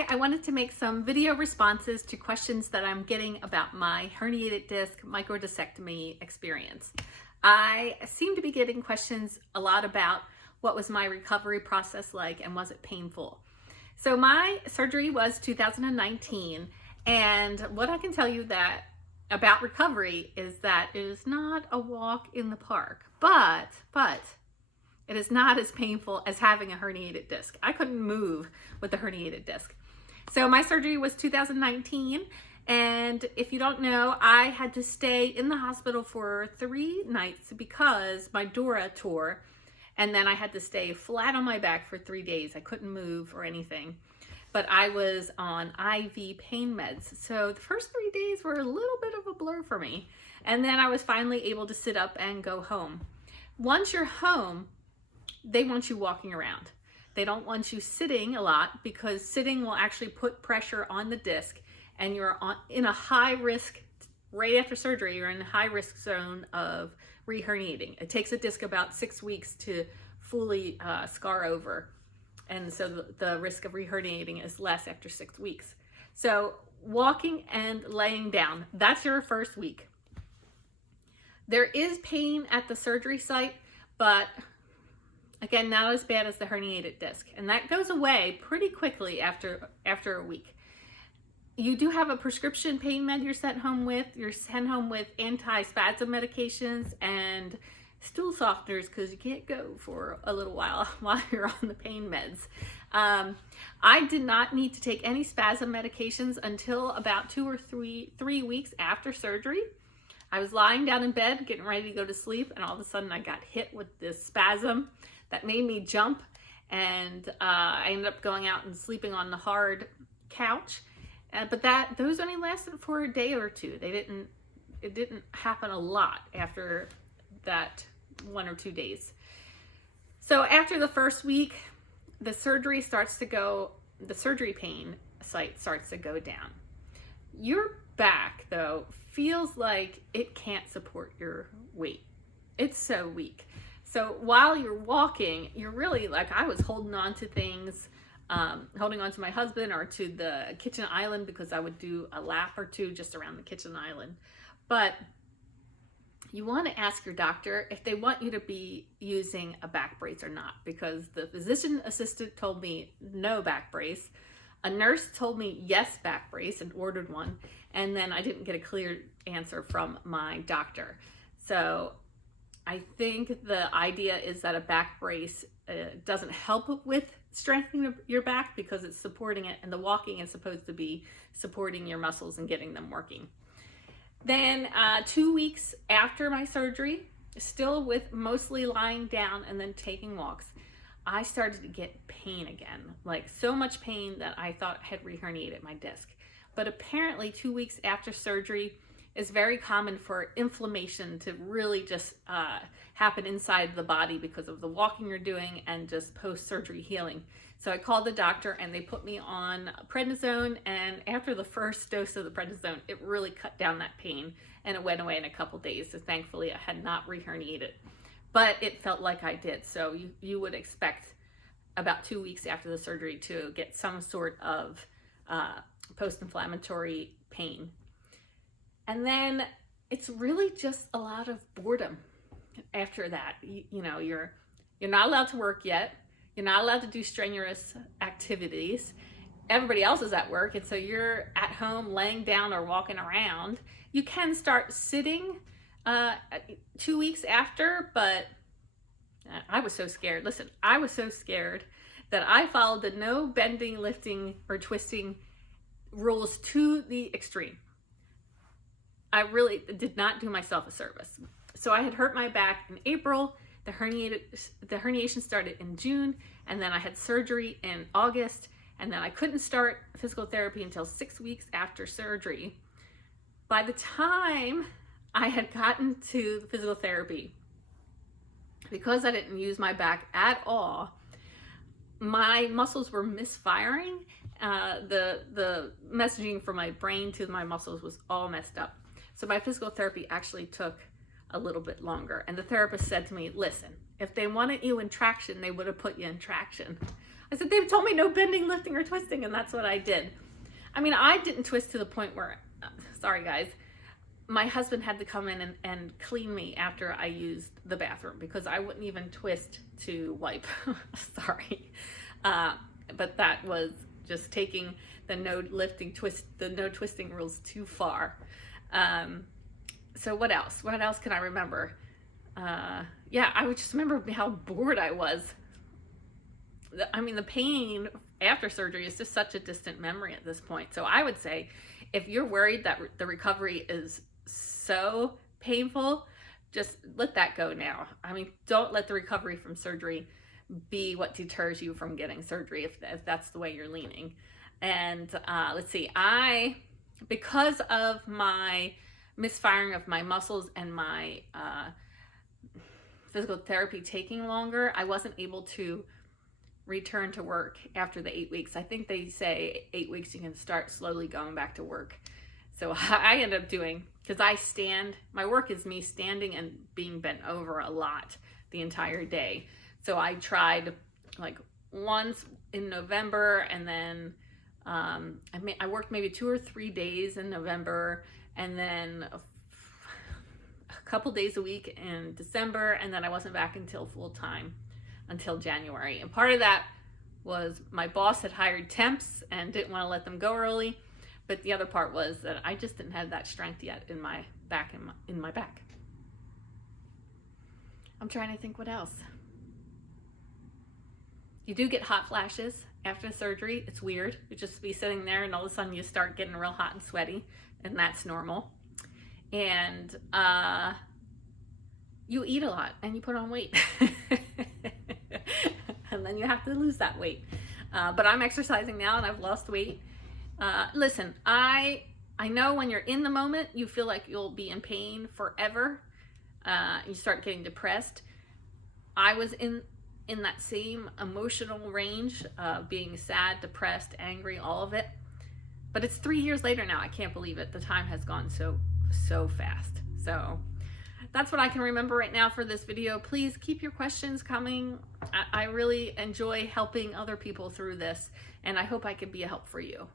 Hi, I wanted to make some video responses to questions that I'm getting about my herniated disc microdiscectomy experience. I seem to be getting questions a lot about what was my recovery process like and was it painful. So my surgery was 2019, and what I can tell you that about recovery is that it is not a walk in the park, but it is not as painful as having a herniated disc. I couldn't move with the herniated disc. So my surgery was 2019, and if you don't know, I had to stay in the hospital for 3 nights because my dura tore, and then I had to stay flat on my back for 3 days. I couldn't move or anything, but I was on IV pain meds. So the first 3 days were a little bit of a blur for me, and then I was finally able to sit up and go home. Once you're home, they want you walking around. They don't want you sitting a lot because sitting will actually put pressure on the disc, and you're in a high risk, right after surgery, you're in a high risk zone of reherniating. It takes a disc about 6 weeks to fully scar over. And so the risk of reherniating is less after 6 weeks. So walking and laying down, that's your first week. There is pain at the surgery site, but again, not as bad as the herniated disc. And that goes away pretty quickly after a week. You do have a prescription pain med you're sent home with. You're sent home with anti-spasm medications and stool softeners because you can't go for a little while you're on the pain meds. I did not need to take any spasm medications until about 2 or 3 weeks after surgery. I was lying down in bed getting ready to go to sleep, and all of a sudden I got hit with this spasm that made me jump, and I ended up going out and sleeping on the hard couch. But those only lasted for a day or two. It didn't happen a lot after that 1 or 2 days. So after the first week, the surgery pain site starts to go down. Your back, though, feels like it can't support your weight. It's so weak. So while you're walking, you're really, like, I was holding on to things, holding on to my husband or to the kitchen island because I would do a lap or two just around the kitchen island. But you want to ask your doctor if they want you to be using a back brace or not, because the physician assistant told me no back brace. A nurse told me yes back brace and ordered one, and then I didn't get a clear answer from my doctor. So I think the idea is that a back brace doesn't help with strengthening your back because it's supporting it, and the walking is supposed to be supporting your muscles and getting them working. Then 2 weeks after my surgery, still with mostly lying down and then taking walks, I started to get pain again, like so much pain that I thought had reherniated my disc. But apparently 2 weeks after surgery is very common for inflammation to really just happen inside the body because of the walking you're doing and just post-surgery healing. So I called the doctor and they put me on prednisone, and after the first dose of the prednisone, it really cut down that pain and it went away in a couple days. So thankfully I had not reherniated, but it felt like I did. So you would expect about 2 weeks after the surgery to get some sort of post-inflammatory pain. And then it's really just a lot of boredom after that. You know, you're not allowed to work yet. You're not allowed to do strenuous activities. Everybody else is at work, and so you're at home laying down or walking around. You can start sitting 2 weeks after, but I was so scared. Listen, I was so scared that I followed the no bending, lifting, or twisting rules to the extreme. I really did not do myself a service. So I had hurt my back in April. The herniation started in June, and then I had surgery in August, and then I couldn't start physical therapy until 6 weeks after surgery. By the time I had gotten to physical therapy, because I didn't use my back at all, my muscles were misfiring. The messaging from my brain to my muscles was all messed up. So my physical therapy actually took a little bit longer. And the therapist said to me, listen, if they wanted you in traction, they would have put you in traction. I said, they've told me no bending, lifting, or twisting, and that's what I did. I mean, I didn't twist to the point where, sorry guys, my husband had to come in and clean me after I used the bathroom because I wouldn't even twist to wipe. Sorry. But that was just taking the no twisting rules too far. So what else? What else can I remember? Yeah, I would just remember how bored I was. I mean, the pain after surgery is just such a distant memory at this point. So I would say if you're worried that the recovery is so painful, just let that go now. I mean, don't let the recovery from surgery be what deters you from getting surgery if that's the way you're leaning. And let's see, because of my misfiring of my muscles and my physical therapy taking longer, I wasn't able to return to work after the 8 weeks. I think they say 8 weeks you can start slowly going back to work. So I ended up doing, because I stand, my work is me standing and being bent over a lot the entire day. So I tried like once in November, and then I worked maybe 2 or 3 days in November, and then a couple days a week in December, and then I wasn't back until full time until January. And part of that was my boss had hired temps and didn't want to let them go early. But the other part was that I just didn't have that strength yet in my back. I'm trying to think what else. You do get hot flashes after surgery. It's weird. You just be sitting there and all of a sudden you start getting real hot and sweaty, and that's normal. And you eat a lot and you put on weight. And then you have to lose that weight. But I'm exercising now and I've lost weight. Listen, I know when you're in the moment, you feel like you'll be in pain forever. You start getting depressed. I was in that same emotional range, being sad, depressed, angry, all of it. But it's 3 years later now. I can't believe it. The time has gone so fast. So that's what I can remember right now for this video. Please keep your questions coming. I really enjoy helping other people through this, and I hope I can be a help for you.